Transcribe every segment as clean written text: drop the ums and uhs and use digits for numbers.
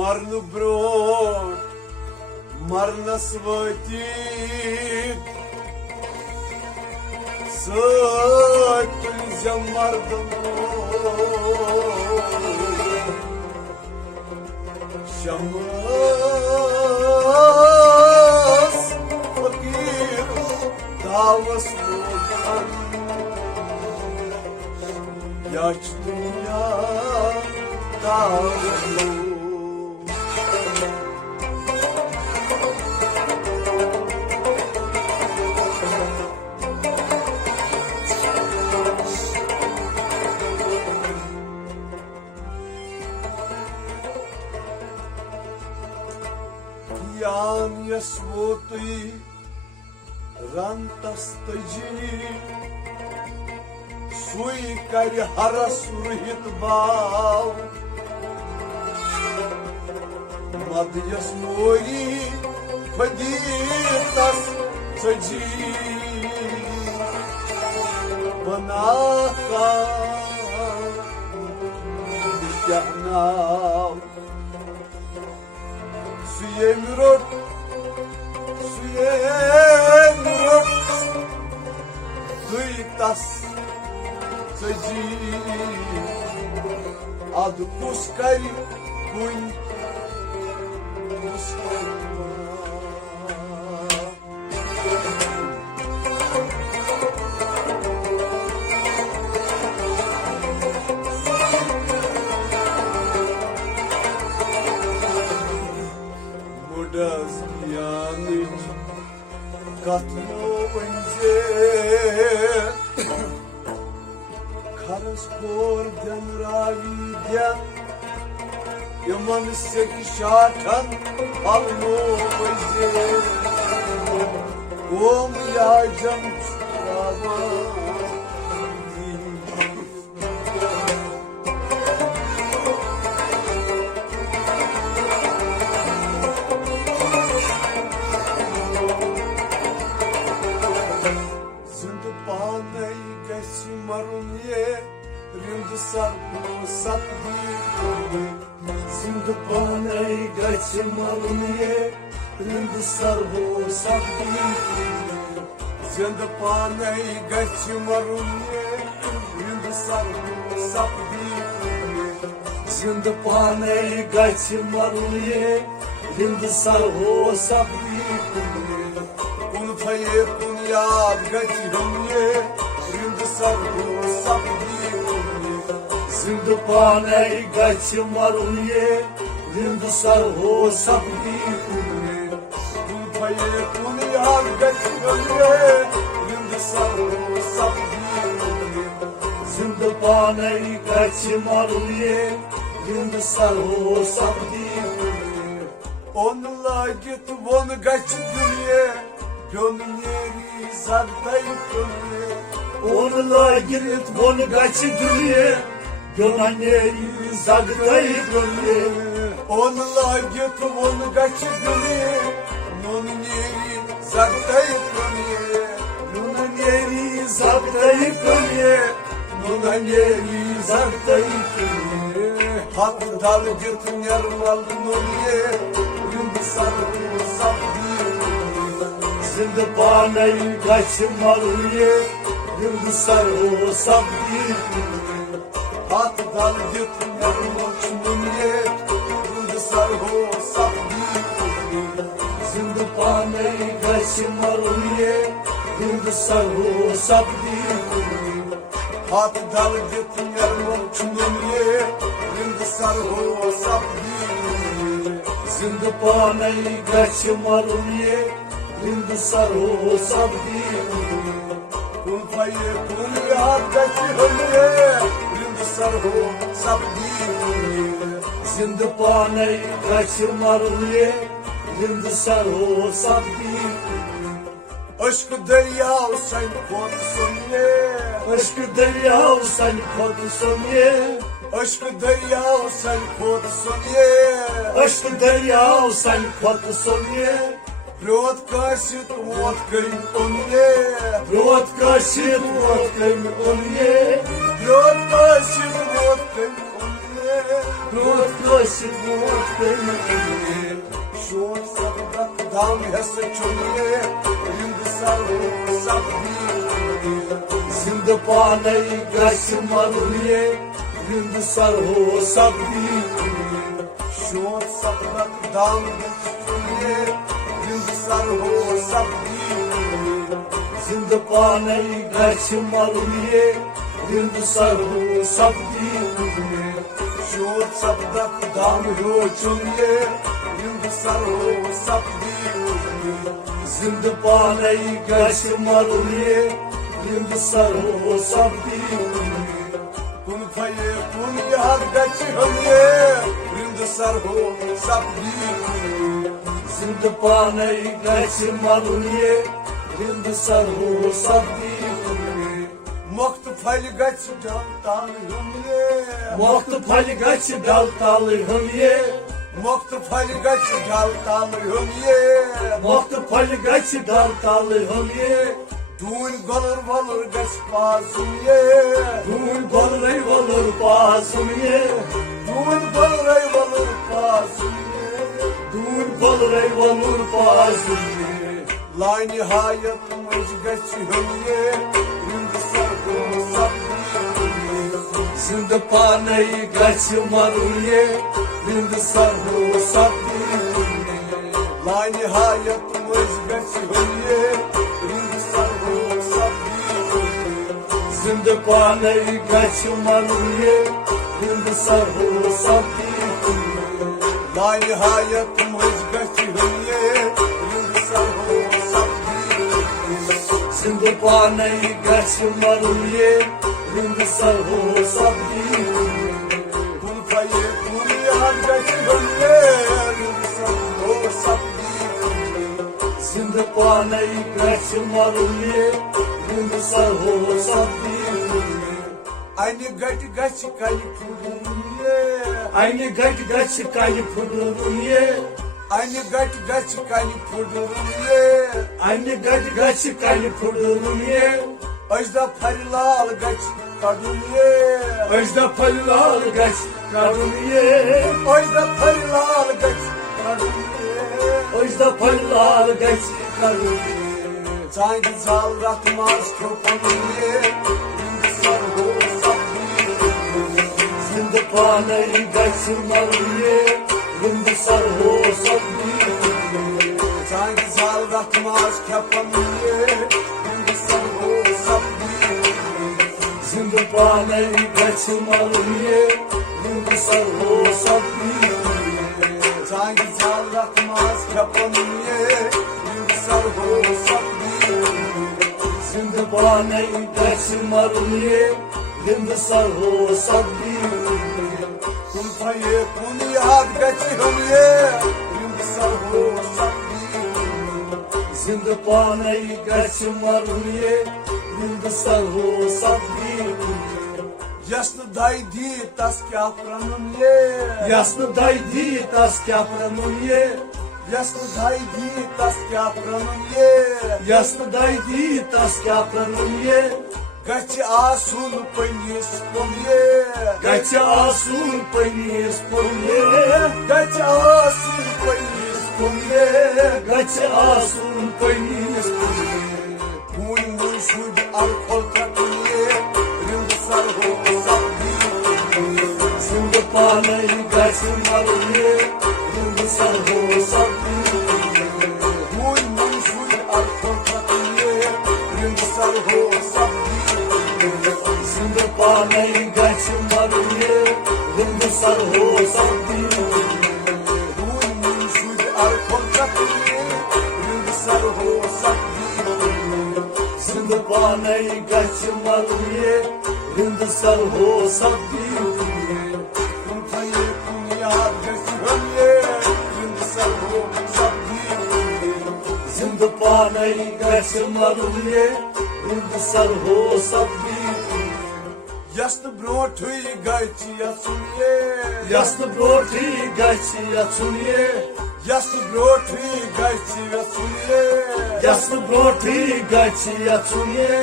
मरन ब्रोट मरनस वतीत तुलजम मर्दमो शमस फकीर दावस लोकन याच दुनिया दावलो Yan yasvotui rantastaji sui kari harasurit bav mad yasmori khaditas saji banaka yahnav Suyemirot, duitas, saji, ad puskari, kun, puskari. Mudas yanıç katno önce Karas kordan raviden Yaman seki şatan alno önce Om yağcam çıkava Zindpanay gaçmalniye rind sarvo sabdi Zindpanay gaçmalniye rind sarvo sabdi Zindpanay gaçmalniye rind sarvo sabdi Un faye kun yaad gaçmalniye rind sarvo sabdi Zindpanay gaçmalniye rind sarvo sabdi Un faye kun yaad gaçmalniye rind sarvo sabdi Zindpanay gaçmalniye rind sarvo sabdi Onunla git von gaçmalniye Gönlleri zardayıp gönlü Onunla git von gaçmalniye Gönlleri zardayıp gönlü Onunla git von gaçmalniye Gönlleri zardayıp gönlü Gönlleri zardayıp gönlü Gönlleri zardayıp gönlü Hakkı dalı gittin yarım aldın onu Ründü sarı sabdi Zindpanay gaçmalniye rind sarvo sabdi Hakkı dalı gittin yarım aldın onu Ründü sarı sabdi Zindpanay gaçmalniye rind sarvo sabdi Hakkı dalı gittin yarım aldın onu Ründü sarvo sabdi Zindpanay gaçmalniye rind sarvo sabdi Un faye kun yaad gaçmalniye rind sarvo sabdi Zindpanay gaçmalniye rind sarvo sabdi Aşk deryav sen kodsun ye Aşk deryav sen kodsun ye Aşk deryav sen kodsun ye Aşk deryav sen kodsun ye Рот кашит водкой он не, рот кашит водкой он не, рот кашит водкой он не, рот кашит vote पे शोर सबक दाम है सचुनिए रिंद सरो सब जिंद पाने गश मरुनिए रिंद सरो सब शोर सबक दाम है सचुनिए रिंद सरो सब जिंद पाने गश मरुनिए रिंद सरो सब शोर सबक दाम हो चुनिए रिंद सरो सब जिंद पाने गश मरुनिए रिंद सरो सब कुन फये कुन याद गच हमिए रिंद सरो सब जिंद पाने गश मरुनिए रिंद सरो सब मोख्त फल गच डलताल हमिए मोख्त फल गच डलताल हमिए मोख्त फल गच डलताल हमिए मोख्त फल गच डलताल हमिए दून गोलर वलर गच पासुनिए दून गोलर वलर पासुनिए दून गोलर वलर पासुनिए दून गोलर वलर पासुनिए लाइन हायत मुझ गच हमिए जिंद पाने गच मरुनिए रिंद सरो सब लाइन हायत मुझ गच हमिए रिंद सरो सब जिंद पाने गच मरुनिए रिंद सरो सब लाइन हायत मुझ गच हमिए रिंद सरो सब जिंद पाने गच मरुनिए रिंद सरो सब कुन फये कुन याद गच हमिए रिंद सरो सब जिंद पाने गच मरुनिए रिंद सरो सब अन गट गच कल फुडुनिए अन गट गच कल फुडुनिए अन गट गच कल फुडुनिए अन गट गच कल फुडुनिए अजदा फरिलाल गच कड़ुनिए अजदा फरिलाल गच कड़ुनिए अजदा फरिलाल गच कड़ुनिए अजदा फरिलाल गच कड़ुनिए चांद जाल रत मास क्यों पनुनिए सरो सब जिंद पाने गच मरुनिए रिंद सरो सब चांद जाल रत मास क्यों पनुनिए जिंद पाने गच मरुनिए रिंद सरो सब चांद जाल रत मास खपनुनिए रिंद सरो सब जिंद पाने गच मरुनिए रिंद सरो सब कुन फये कुन याद गच हमिए रिंद सरो सब जिंद पाने गच मरुनिए रिंद सरो सब यस्न दाई दी तस क्या प्रणुनिए यस्न दाई दी तस क्या प्रणुनिए यस्न दाई दी तस क्या प्रणुनिए यस्न दाई दी तस क्या प्रणुनिए गच आसून पनिस पुनिए गच आसून पनिस पुनिए गच आसून पनिस पुनिए गच आसून पनिस पुनिए मुन मुन शुद अल्कोल कटुनिए रिंद सरो सब जिंद पाने गच मरुनिए रिंद सरो सब मुन मुन शुद अल्कोल कटुनिए रिंद सरो सब जिंद पाने गच मरुनिए रिंद सरो सब मुन मुन शुद अल्कोल कटुनिए रिंद सरो सब जिंद पाने गच मरुनिए रिंद सरो सब कुन फये कुन याद गच हमिए रिंद सरो सब जिंद पाने गच मरुनिए रिंद सरो सब यस्त ब्रोठ गच यचुनिए यस्त ब्रोठ गच यचुनिए यस्त ब्रोठ गच यचुनिए यस्त ब्रोठ गच यचुनिए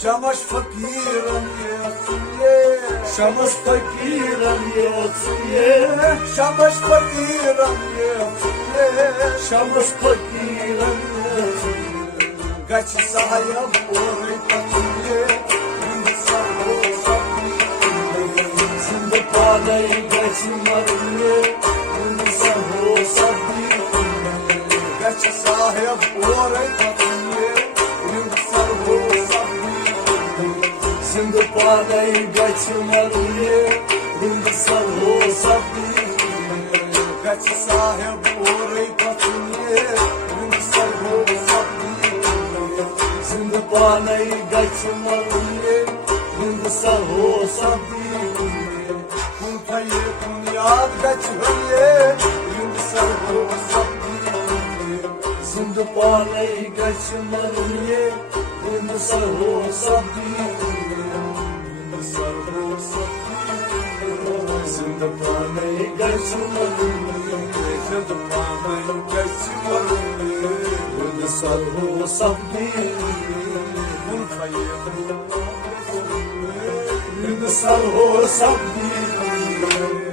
शमश फकीरन यचुनिए Şamas fakiran ye, şamas fakiran ye, şamas fakiran ye. Kaç sayam oy patye, sarho sabni. Zinde panay kaç marye, sarho sabni. Kaç sayam oy patye, sarho sabni. Zinde panay kaç marye, sarho sabni. Kaç sayam oy patye, sarho sabni. Panay gaçmalıye, sarho sabni. Kuntayı kunyat gaçmalıye, sarho sabni. Zinde panay gaçmalıye, sarho sabni. Sarho sabni. Zinde panay gaçmalıye, zinde panay gaçmalıye, sarho sabni. Sarho sabni.